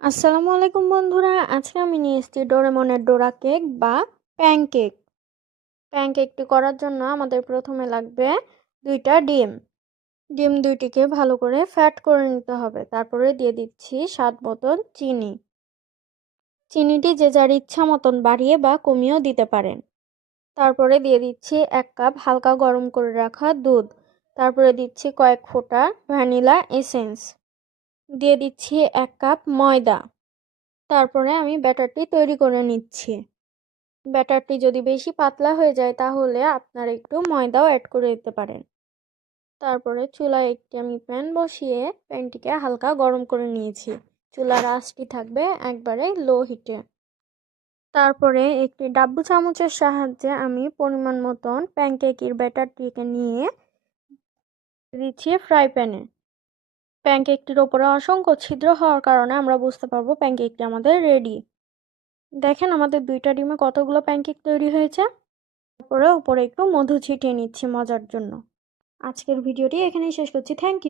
আসসালামু আলাইকুম বন্ধুরা, আজকে আমি নিয়ে এসেছি ডোরেমনের ডোরা কেক বা প্যানকেক। প্যানকেকটি করার জন্য আমাদের প্রথমে লাগবে দুইটা ডিম। ডিম দুইটিকে ভালো করে ফ্যাট করে নিতে হবে। তারপরে দিয়ে দিচ্ছি স্বাদ মতন চিনি। চিনিটি যে যার ইচ্ছা মতন বাড়িয়ে বা কমিয়েও দিতে পারেন। তারপরে দিয়ে দিচ্ছি এক কাপ হালকা গরম করে রাখা দুধ। তারপরে দিচ্ছি কয়েক ফোঁটা ভ্যানিলা এসেন্স। দিয়ে দিচ্ছি এক কাপ ময়দা। তারপরে আমি ব্যাটারটি তৈরি করে নিচ্ছি। ব্যাটারটি যদি বেশি পাতলা হয়ে যায়, তাহলে আপনারা একটু ময়দাও অ্যাড করে দিতে পারেন। তারপরে চুলায় একটি আমি প্যান বসিয়ে প্যানটিকে হালকা গরম করে নিয়েছি। চুলার আঁচটি থাকবে একবারে লো হিটে তারপরে একটি ডাব্বু চামচের সাহায্যে আমি পরিমাণ মতন প্যানকেকের ব্যাটারটিকে নিয়ে দিচ্ছি ফ্রাই প্যানে প্যানকেকটির ওপরে অসংখ্য ছিদ্র হওয়ার কারণে আমরা বুঝতে পারব প্যানকেকটি আমাদের রেডি। দেখেন আমাদের দুইটা ডিমে কতগুলো প্যানকেক তৈরি হয়েছে। তারপরে উপরে একটু মধু ছিটিয়ে নিচ্ছি মজার জন্য। আজকের ভিডিওটি এখানেই শেষ করছি। Thank you